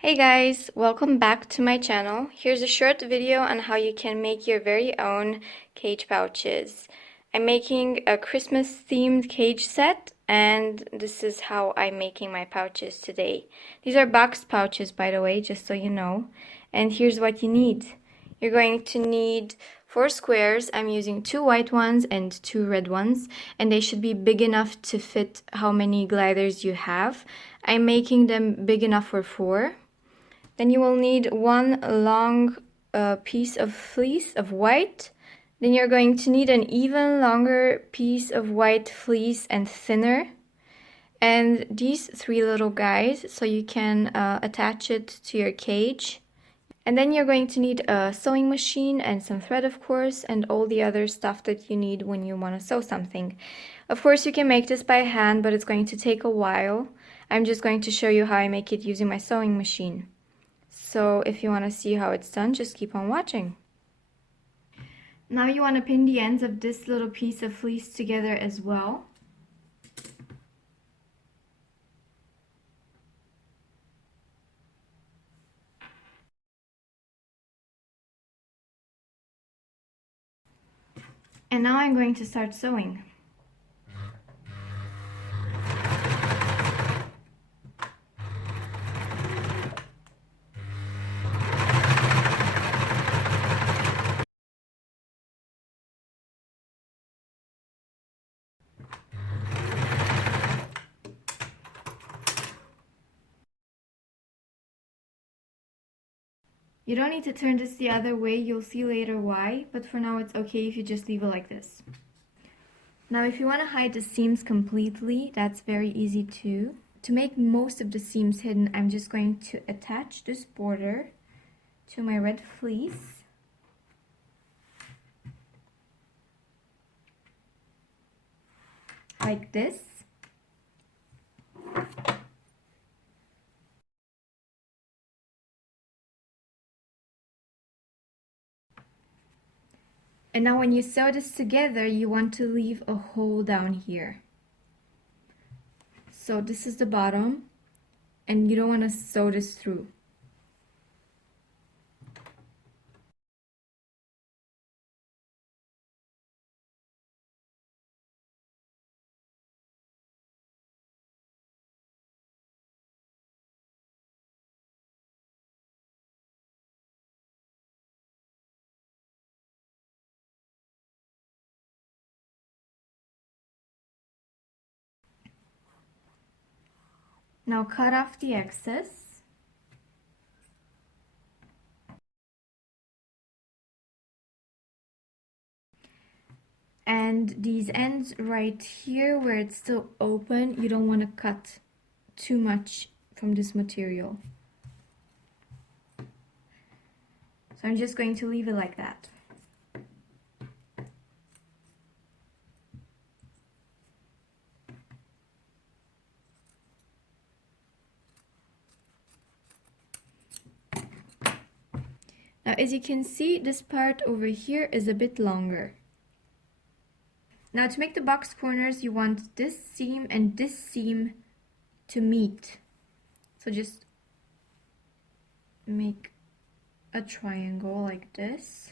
Hey guys, welcome back to my channel. Here's a short video on how you can make your very own cage pouches. I'm making a Christmas themed cage set and this is how I'm making my pouches today. These are box pouches, by the way, just so you know. And here's what you need. You're going to need 4 squares. I'm using 2 white ones and 2 red ones, and they should be big enough to fit how many gliders you have. I'm making them big enough for 4. Then you will need one long piece of fleece of white. Then you're going to need an even longer piece of white fleece and thinner. And these 3 little guys, so you can attach it to your cage. And then you're going to need a sewing machine and some thread, of course, and all the other stuff that you need when you want to sew something. Of course, you can make this by hand, but it's going to take a while. I'm just going to show you how I make it using my sewing machine. So if you want to see how it's done, just keep on watching. Now you want to pin the ends of this little piece of fleece together as well. And now I'm going to start sewing. You don't need to turn this the other way, you'll see later why, but for now it's okay if you just leave it like this. Now if you want to hide the seams completely, that's very easy too. To make most of the seams hidden, I'm just going to attach this border to my red fleece. Like this. And now when you sew this together, you want to leave a hole down here. So this is the bottom, and you don't want to sew this through. Now cut off the excess. And these ends right here where it's still open, you don't want to cut too much from this material. So I'm just going to leave it like that. Now as you can see, this part over here is a bit longer. Now to make the box corners, you want this seam and this seam to meet. So just make a triangle like this.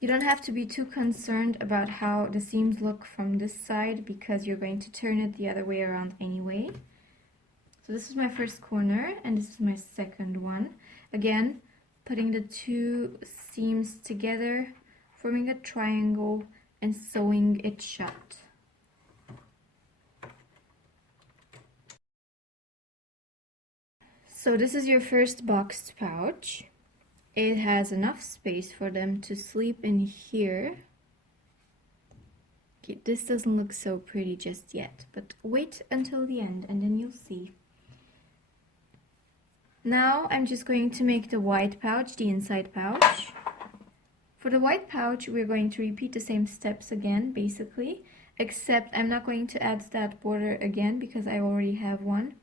You don't have to be too concerned about how the seams look from this side because you're going to turn it the other way around anyway. So this is my first corner and this is my second one. Again, putting the 2 seams together, forming a triangle and sewing it shut. So this is your first boxed pouch. It has enough space for them to sleep in here. Okay, this doesn't look so pretty just yet, but wait until the end and then you'll see. Now I'm just going to make the white pouch, the inside pouch. For the white pouch, we're going to repeat the same steps again, basically, except I'm not going to add that border again because I already have one.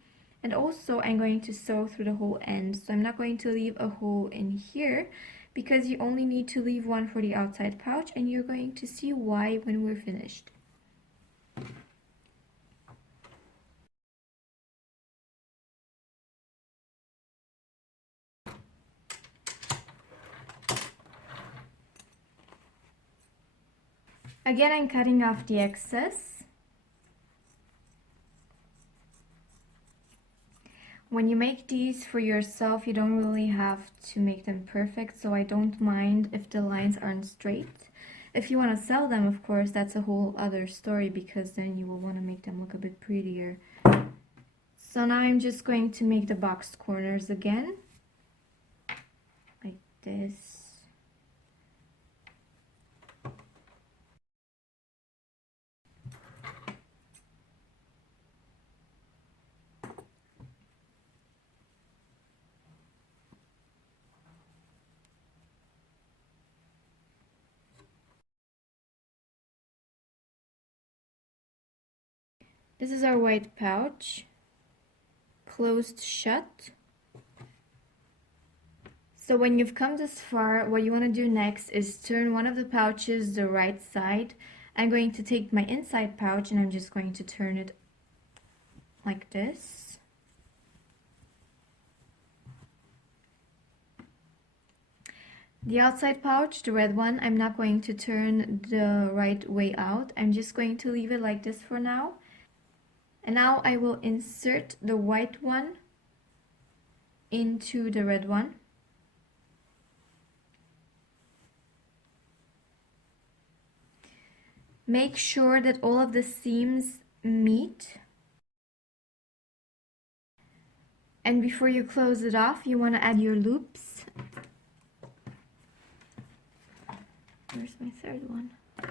And also I'm going to sew through the whole end, so I'm not going to leave a hole in here because you only need to leave one for the outside pouch, and you're going to see why when we're finished. Again, I'm cutting off the excess. When you make these for yourself, you don't really have to make them perfect, so I don't mind if the lines aren't straight. If you want to sell them, of course, that's a whole other story, because then you will want to make them look a bit prettier. So now I'm just going to make the boxed corners again, like this. This is our white pouch, closed shut. So when you've come this far, what you want to do next is turn one of the pouches the right side. I'm going to take my inside pouch and I'm just going to turn it like this. The outside pouch, the red one, I'm not going to turn the right way out. I'm just going to leave it like this for now. And now I will insert the white one into the red one. Make sure that all of the seams meet. And before you close it off, you want to add your loops. Where's my third one? There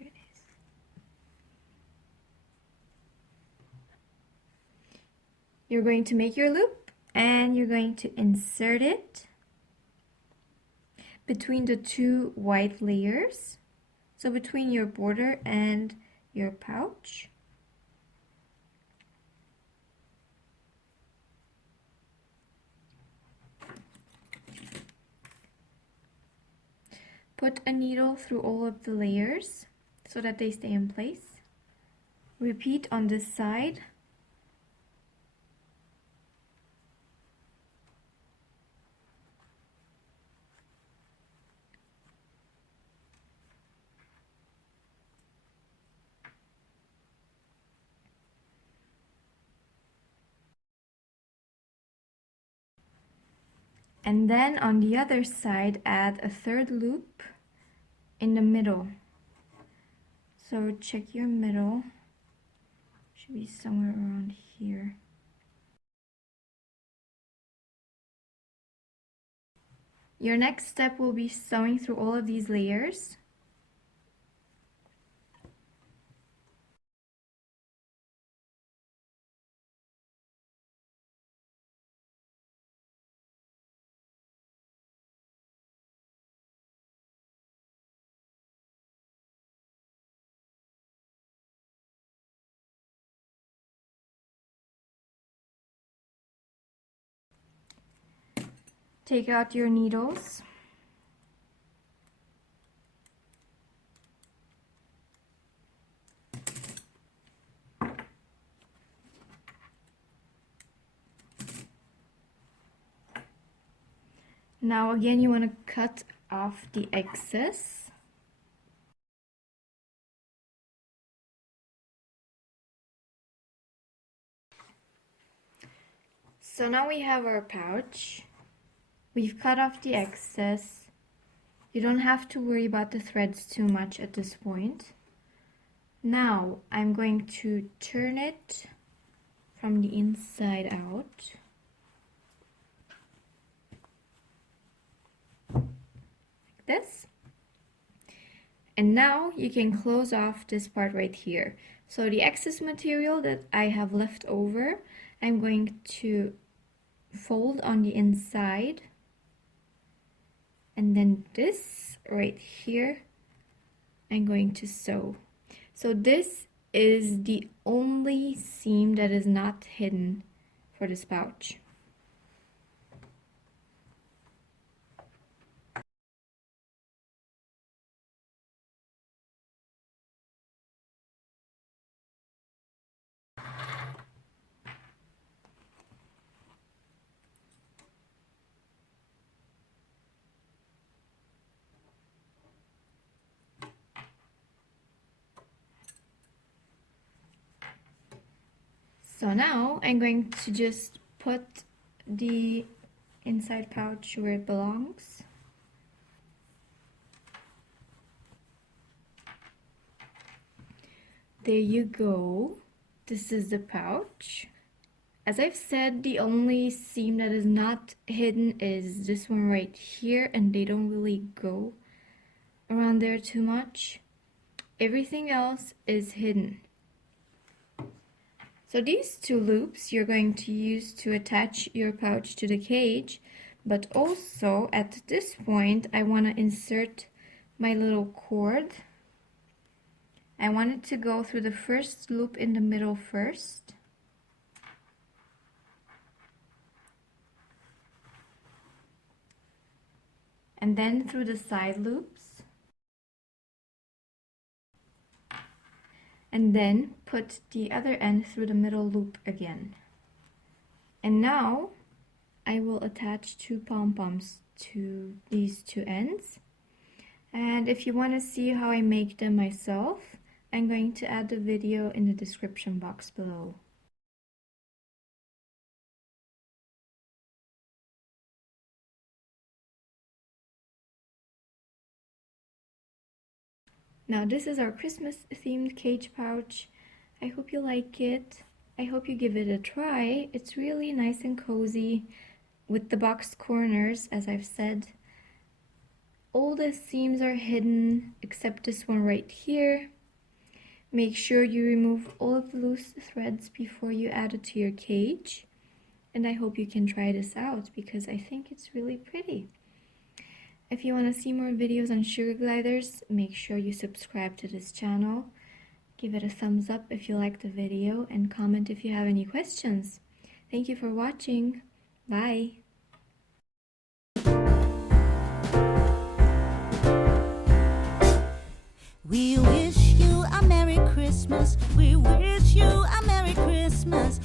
it is. You're going to make your loop and you're going to insert it between the two white layers. So between your border and your pouch. Put a needle through all of the layers so that they stay in place. Repeat on this side. And then on the other side, add a third loop in the middle. So check your middle. Should be somewhere around here. Your next step will be sewing through all of these layers. Take out your needles. Now again, you want to cut off the excess. So now we have our pouch. We've cut off the excess. You don't have to worry about the threads too much at this point. Now I'm going to turn it from the inside out. Like this. And now you can close off this part right here. So the excess material that I have left over, I'm going to fold on the inside, and then this right here I'm going to sew. So this is the only seam that is not hidden for this pouch. So now I'm going to just put the inside pouch where it belongs. There you go. This is the pouch. As I've said, the only seam that is not hidden is this one right here, and they don't really go around there too much. Everything else is hidden. So these two loops you're going to use to attach your pouch to the cage, but also at this point I want to insert my little cord. I want it to go through the first loop in the middle first. And then through the side loops. And then put the other end through the middle loop again. And now I will attach two pom-poms to these two ends. And if you want to see how I make them myself, I'm going to add the video in the description box below. Now this is our Christmas themed cage pouch. I hope you like it. I hope you give it a try. It's really nice and cozy with the boxed corners, as I've said. All the seams are hidden except this one right here. Make sure you remove all of the loose threads before you add it to your cage. And I hope you can try this out because I think it's really pretty. If you want to see more videos on sugar gliders, make sure you subscribe to this channel. Give it a thumbs up if you like the video and comment if you have any questions. Thank you for watching. Bye! We wish you a Merry Christmas. We wish you a Merry Christmas.